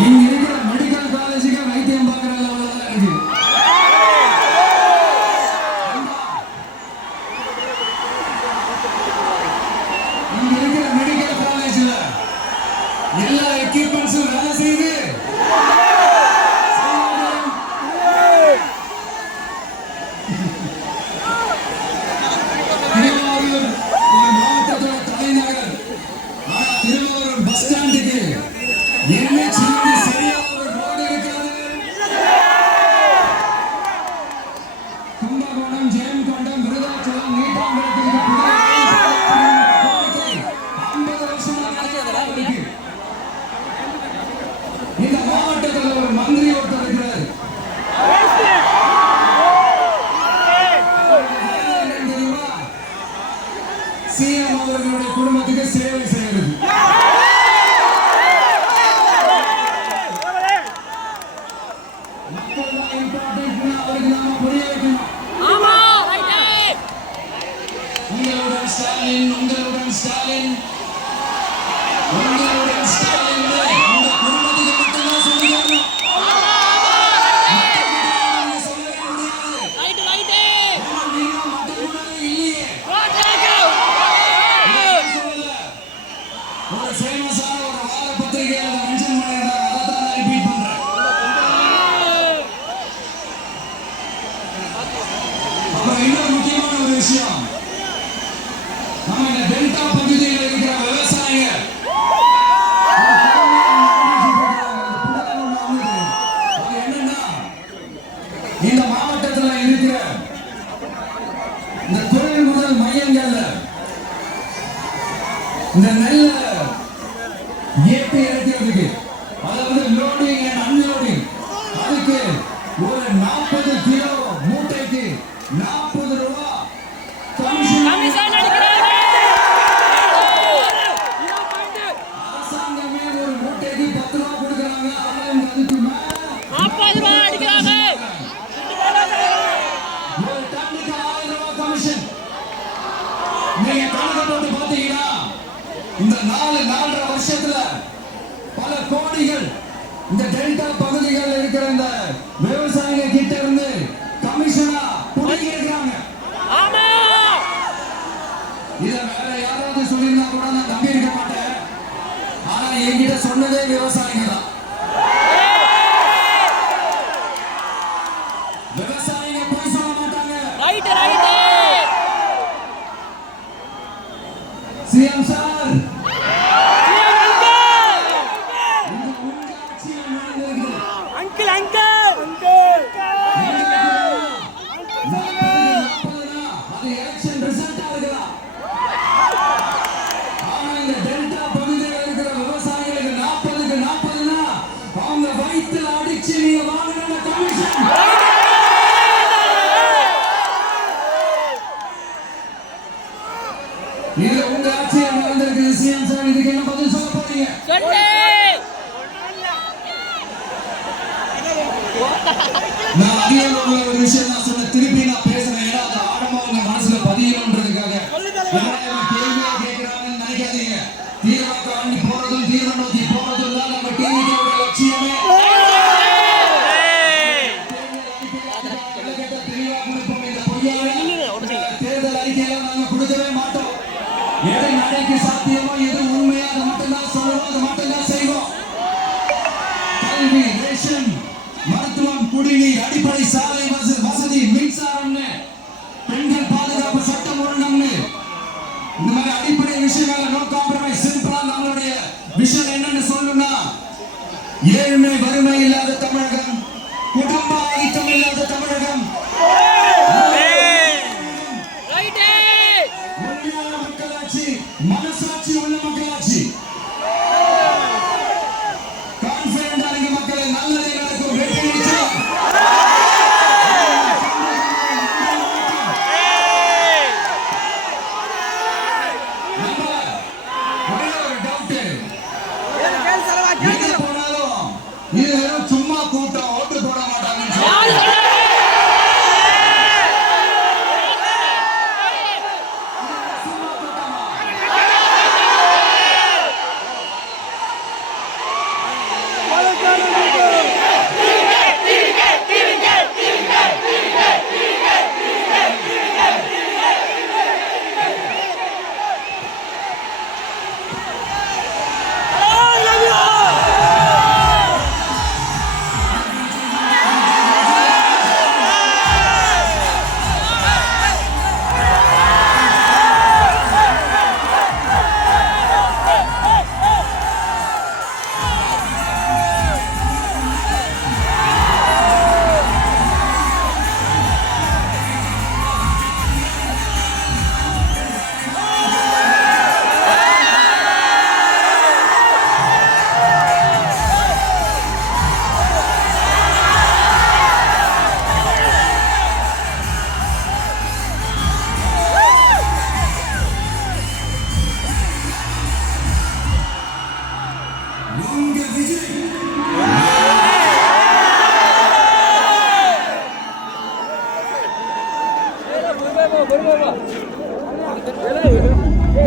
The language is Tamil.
இங்க இருக்கிற மெடிக்கல் காலேஜுக்கு வைத்தியம் பார்க்கிற லெவல்ல தான் இருக்கு. இங்க இருக்கிற மெடிக்கல் காலேஜ்ல எல்லா எக்யூப்மெண்ட்ஸும் வேலை செய்யுது. மாவட்டத்தோட தலைநகர் திருவாரூர் பஸ் ஸ்டாண்டுக்கு என்ன சரியா ஒரு ரோடு இருக்காது. கும்பகோணம், ஜெயங்கொண்டம், விருதாச்சலம், நீட்டாம்பரத்துக்கு 50 வருஷமா இருக்கு. இந்த மாவட்டத்தில் ஒரு மந்திரி ஒருத்தர் இருக்கிறார். சிஎம் அவர்களுடைய குடும்பத்துக்கு சேவை செய்யறது. மக்கள் தான் இம்பார்ட்டன்ட், அவருக்கு நாம புரிய வைக்கணும். உங்களுடன் ஸ்டாலின், உங்களுடன் ஸ்டாலின், உங்களுடன் ஸ்டாலின் உங்க குடும்பத்துக்கு மட்டும்தான் சொல்லிக்கணும். ஒரு ஃபேமஸான ஒரு வார பத்திரிகையில மென்ஷன் பண்ணிருந்தாங்க. அதான் நான் ரிப்பீட் பண்றேன். அப்புறம் இன்னொரு முக்கியமான ஒரு விஷயம், நம்ம இந்த டெல்டா பகுதியில் இருக்கிற விவசாயிங்க என்னன்னா, இந்த மாவட்டத்தில் இருக்கிற இந்த கொள்முதல் மையங்கள்ல இந்த நெல்ல ஏற்றி இறக்கிறதுக்கு, அதாவது லோடிங் அண்ட் அன்லோடிங், அதுக்கு ஒரு 40 கிலோ மூட்டைக்கு 40 ரூபாய் கமிஷன் அடிக்கிறாங்க. அரசாங்கமே ஒரு மூட்டைக்கு 10 ரூபாய் கொடுக்கறாங்க. அவங்க அதுக்கு மேல 40 ரூபாய் அடிக்கிறாங்க. ஒரு டன்னுக்கு 1000 ரூபாய் கமிஷன். நீங்க கணக்கு போட்டு பாத்தீங்கன்னா இந்த 4.5 வருஷத்துல பல கோடிகள் இந்த டெல்டா பகுதிகளில் இருக்கிற இந்த விவசாயிங்க கிட்ட இருந்து கமிஷனா புடிங்கி இருக்காங்க. இத வேற யாராவது சொல்லிருந்தா கூட நான் நம்பி இருக்க மாட்டேன். ஆனா என்கிட்ட சொன்னதே விவசாயிங்க தான். விவசாயிங்க போய் சொல்ல மாட்டாங்க. சிஎம் சார், இது உங்க ஆட்சியில் நடந்திருக்கு. சிஎம் சார், இதுக்கு என்ன பதில் சொல்ல போறீங்க? நான் அதே ஒரு விஷயம் நான் சொன்ன திருப்பி நான் பேசுறேன். ஏன்னா அது ஆழமா உங்க மனசுல பதியணும்ன்றதுக்காக கேள்வியா கேட்கிறாங்கன்னு நினைக்காதீங்க. தீர்வாக்க வாங்கி போறதும் தீர்வை நோக்கி போறதும் தான் நம்ம டிவியோட லட்சியமே. தேர்தல் அறிக்கையில நாங்க கொடுக்கவே மாட்டோம். எது நடைக்கு சாத்தியமோ, எது உண்மையா அதை மட்டும்தான் சொல்லுவோம், அதை மட்டும்தான் செய்வோம். கல்வி, ரேஷன், மருத்துவம், குடிநீர், அடிப்படை சாலை வசதி, மின்சாரம்னு, பெண்கள் பாதுகாப்பு, சட்டம் ஒழுங்கு, இந்த மாதிரி அடிப்படை விஷயங்கள நோ காம்ப்ரமைஸ். சிம்பிளா நம்மளுடைய விஷன் என்னன்னு சொல்லணும்னா, ஏழ்மை வறுமை இல்லாத தமிழகம், குடும்ப ஐக்கியம் இல்லாத தமிழகம், மக்களாட்சி, மனசாட்சி உள்ள மக்களாட்சி. கான்பிடண்டா இருக்க மக்களே, நல்லதே நடக்கும்.